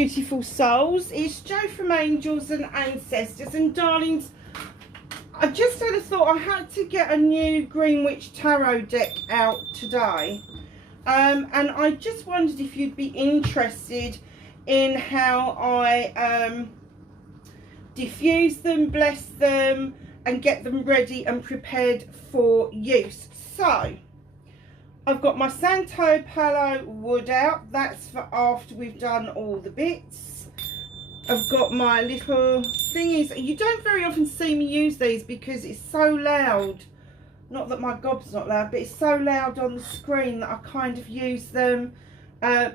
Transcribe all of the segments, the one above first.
beautiful souls, it's Jo from Angels and Ancestors, and darlings, I just had a thought. I had to get a new Greenwich Tarot deck out today, and I just wondered if you'd be interested in how I diffuse them, bless them, and get them ready and prepared for use. So I've got my Santo Palo wood out. That's for after we've done all the bits. I've got my little thingies. You don't very often see me use these because it's so loud. Not that my gob's not loud, but it's so loud on the screen that I kind of use them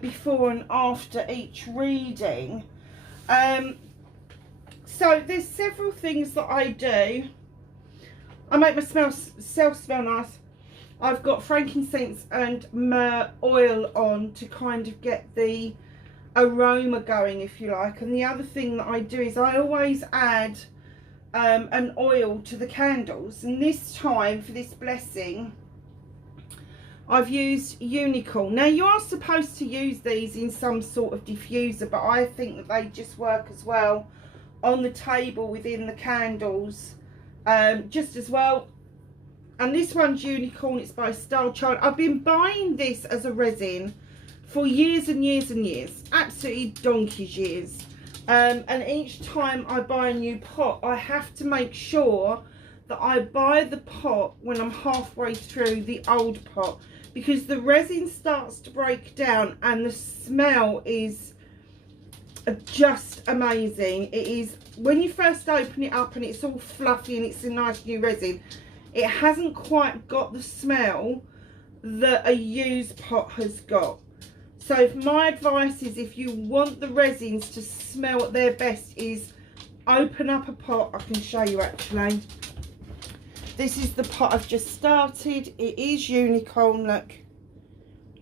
before and after each reading. So there's several things that I do. I make myself smell nice. I've got frankincense and myrrh oil on to kind of get the aroma going, if you like. And the other thing that I do is I always add an oil to the candles. And this time for this blessing, I've used unicorn. Now you are supposed to use these in some sort of diffuser, but I think that they just work as well on the table within the candles, just as well. And this one's unicorn. It's by Star Child. I've been buying this as a resin for years and years and years, absolutely donkey's years. And each time I buy a new pot, I have to make sure that I buy the pot when I'm halfway through the old pot, because the resin starts to break down and the smell is just amazing. It is, when you first open it up and it's all fluffy and it's a nice new resin, it hasn't quite got the smell that a used pot has got. So my advice is, if you want the resins to smell at their best, is open up a pot. I can show you actually. This is the pot I've just started. It is unicorn, look.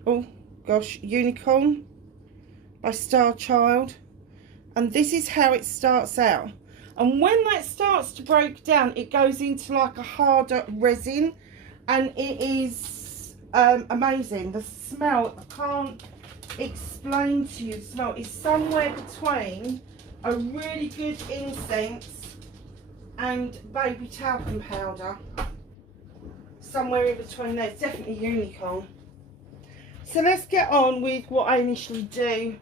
Oh gosh, unicorn by Star Child. And this is how it starts out. And when that starts to break down, it goes into like a harder resin, and it is amazing. The smell, I can't explain to you. The smell is somewhere between a really good incense and baby talcum powder. Somewhere in between there. It's definitely unicorn. So let's get on with what I initially do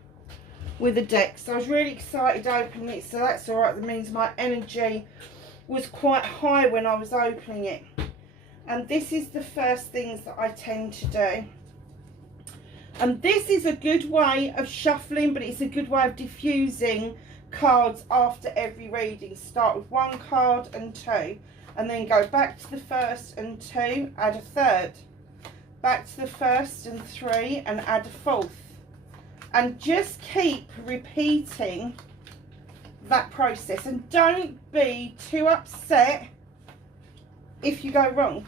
with the deck. So I was really excited opening it, so that's all right. That means my energy was quite high when I was opening it. And this is the first things that I tend to do. And this is a good way of shuffling, but it's a good way of diffusing cards after every reading. Start with one card and two, and then go back to the first and two, add a third, back to the first and three, and add a fourth. And just keep repeating that process, and don't be too upset if you go wrong,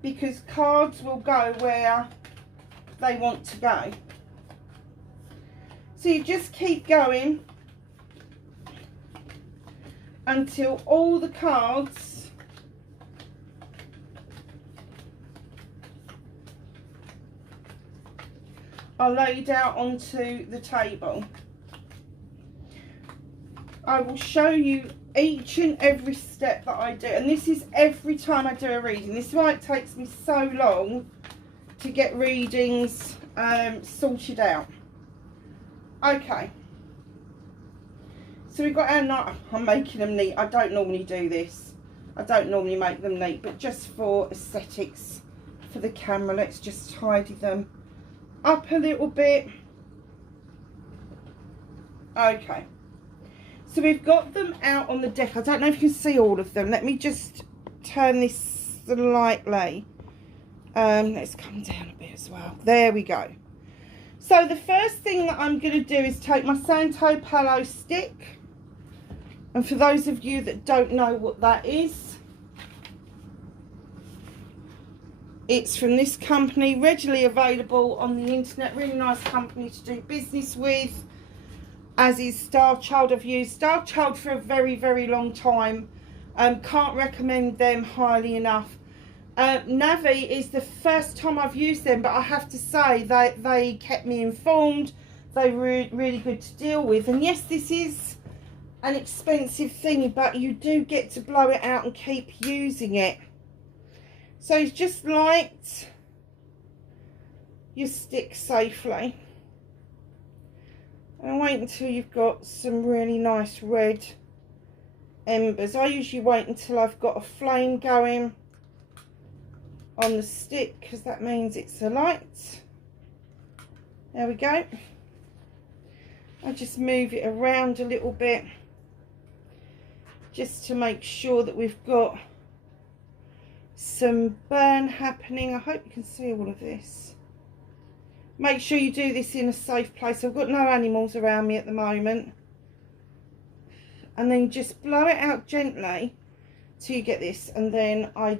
because cards will go where they want to go. So you just keep going until all the cards are laid out onto the table. I will show you each and every step that I do, and this is every time I do a reading. This is why it takes me so long to get readings sorted out. Okay, so we've got our night. I'm making them neat. I don't normally do this. I don't normally make them neat, but just for aesthetics for the camera, let's just tidy them up a little bit. Okay, so we've got them out on the deck. I don't know if you can see all of them. Let me just turn this slightly. Let's come down a bit as well. There we go. So the first thing that I'm going to do is take my Santo Palo stick. And for those of you that don't know what that is, it's from this company, readily available on the internet. Really nice company to do business with, as is Star Child. I've used Star Child for a very, very long time. Can't recommend them highly enough. Navi is the first time I've used them, but I have to say they kept me informed. they're really good to deal with. And yes, this is an expensive thing, but you do get to blow it out and keep using it. So it's just light your stick safely. And wait until you've got some really nice red embers. I usually wait until I've got a flame going on the stick, because that means it's a light. There we go. I just move it around a little bit just to make sure that we've got some burn happening. I hope you can see all of this. Make sure you do this in a safe place. I've got no animals around me at the moment. And then just blow it out gently till you get this. And then I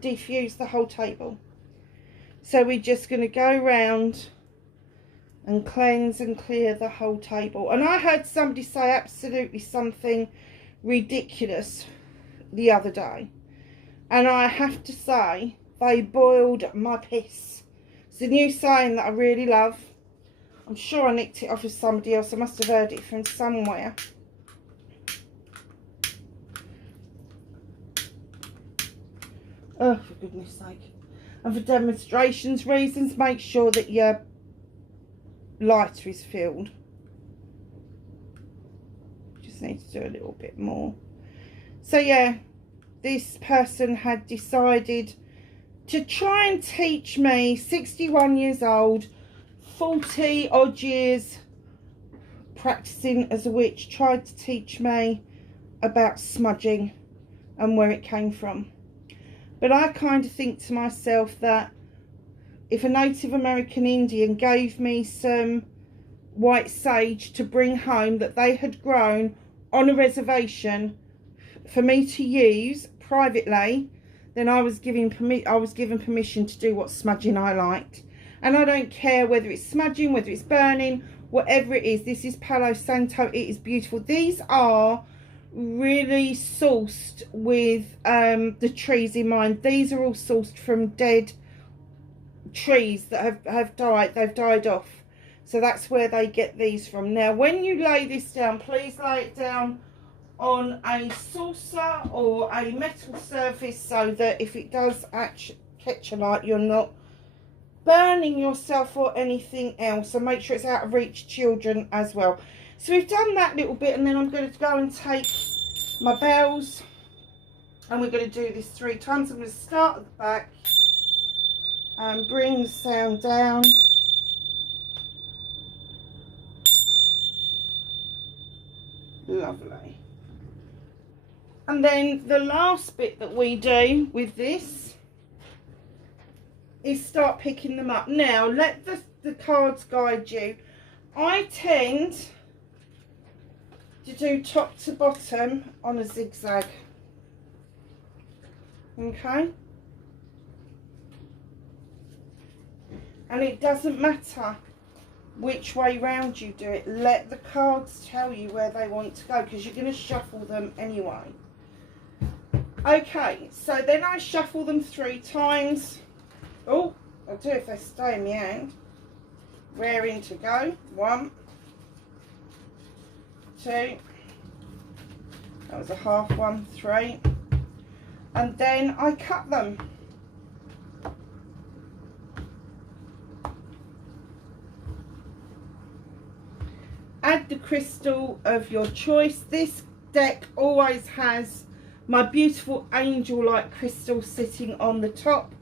diffuse the whole table. So we're just going to go around and cleanse and clear the whole table. And I heard somebody say absolutely something ridiculous the other day. And I have to say, they boiled my piss. It's a new saying that I really love. I'm sure I nicked it off of somebody else. I must have heard it from somewhere. Oh, for goodness sake. And for demonstrations reasons, make sure that your lighter is filled. Just need to do a little bit more. So yeah, this person had decided to try and teach me, 61 years old, 40 odd years practicing as a witch, tried to teach me about smudging and where it came from. But I kind of think to myself that if a Native American Indian gave me some white sage to bring home that they had grown on a reservation for me to use privately, then I was given permission to do what smudging I liked. And I don't care whether it's smudging, whether it's burning, whatever it is. This is Palo Santo. It is beautiful. These are really sourced with the trees in mind. These are all sourced from dead trees that have died. They've died off. So that's where they get these from. Now, when you lay this down, please lay it down on a saucer or a metal surface so that if it does actually catch a light, you're not burning yourself or anything else. So make sure it's out of reach children as well. So we've done that little bit, and then I'm going to go and take my bells, and we're going to do this 3 times. I'm going to start at the back and bring the sound down. Lovely. And then the last bit that we do with this is start picking them up. Now, let the cards guide you. I tend to do top to bottom on a zigzag. Okay? And it doesn't matter which way round you do it. Let the cards tell you where they want to go, because you're going to shuffle them anyway. Okay, so then I shuffle them 3 times. Oh, I'll do it if they stay in my hand. Raring to go. 1, 2. That was a half one. 3. And then I cut them. Add the crystal of your choice. This deck always has my beautiful angel-like crystal sitting on the top.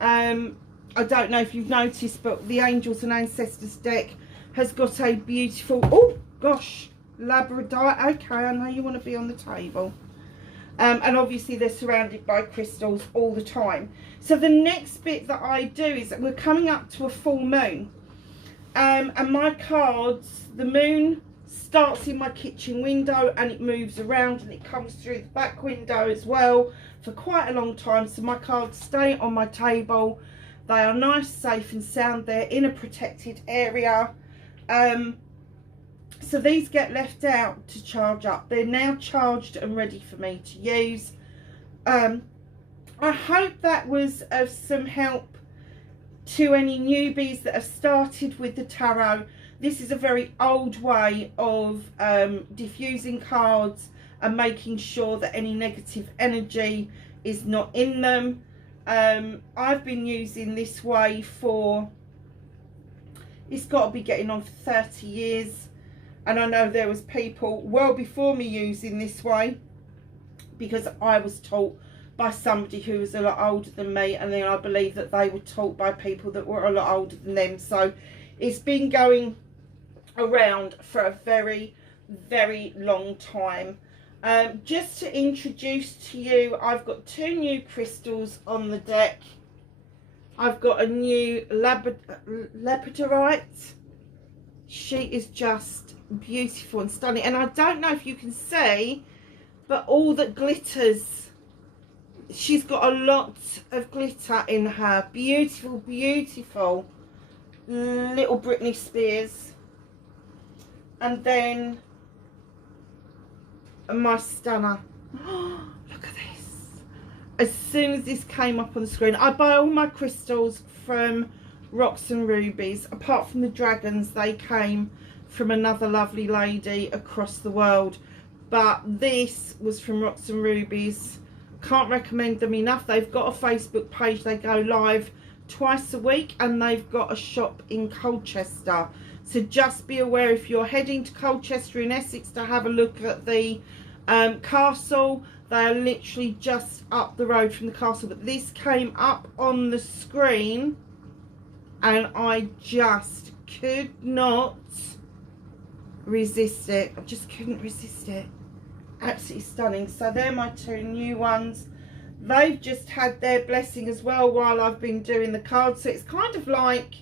I don't know if you've noticed, but the Angels and Ancestors deck has got a beautiful, oh gosh, labradorite. Okay, I know you want to be on the table. And obviously they're surrounded by crystals all the time. So the next bit that I do is that we're coming up to a full moon. And my cards, the moon starts in my kitchen window and it moves around and it comes through the back window as well for quite a long time. So my cards stay on my table. They are nice, safe and sound. They're in a protected area. So these get left out to charge up. They're now charged and ready for me to use. I hope that was of some help to any newbies that have started with the tarot. This is a very old way of diffusing cards and making sure that any negative energy is not in them. I've been using this way for, it's got to be getting on for 30 years. And I know there was people well before me using this way, because I was taught by somebody who was a lot older than me, and then I believe that they were taught by people that were a lot older than them. So it's been going around for a very, very long time. Just to introduce to you, I've got 2 new crystals on the deck. I've got a new labradorite. She is just beautiful and stunning, and I don't know if you can see, but all that glitters, she's got a lot of glitter in her. Beautiful, beautiful little Britney Spears. And then my stunner. Look at this. As soon as this came up on the screen, I buy all my crystals from Rocks and Rubies. Apart from the dragons, they came from another lovely lady across the world. But this was from Rocks and Rubies. Can't recommend them enough. They've got a Facebook page. They go live twice a week, and they've got a shop in Colchester. So just be aware, if you're heading to Colchester in Essex to have a look at the castle, they are literally just up the road from the castle. But this came up on the screen and I just could not resist it. I just couldn't resist it. Absolutely stunning. So they're my 2 new ones. They've just had their blessing as well while I've been doing the cards. So it's kind of like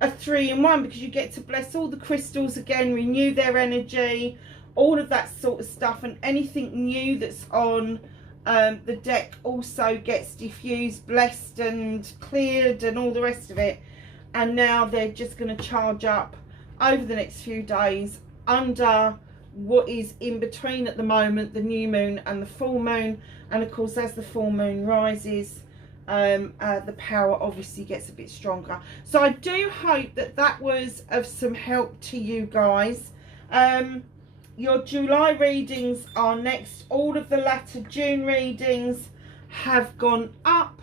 a 3-in-1, because you get to bless all the crystals again, renew their energy, all of that sort of stuff, and anything new that's on the deck also gets diffused, blessed and cleared and all the rest of it. And now they're just going to charge up over the next few days under what is in between at the moment, the new moon and the full moon. And of course, as the full moon rises, the power obviously gets a bit stronger. So I do hope that that was of some help to you guys. Your July readings are next. All of the latter June readings have gone up.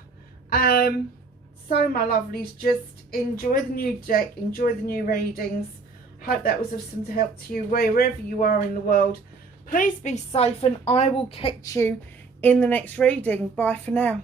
So my lovelies, just enjoy the new deck, enjoy the new readings. Hope that was of some help to you wherever you are in the world. Please be safe, and I will catch you in the next reading. Bye for now.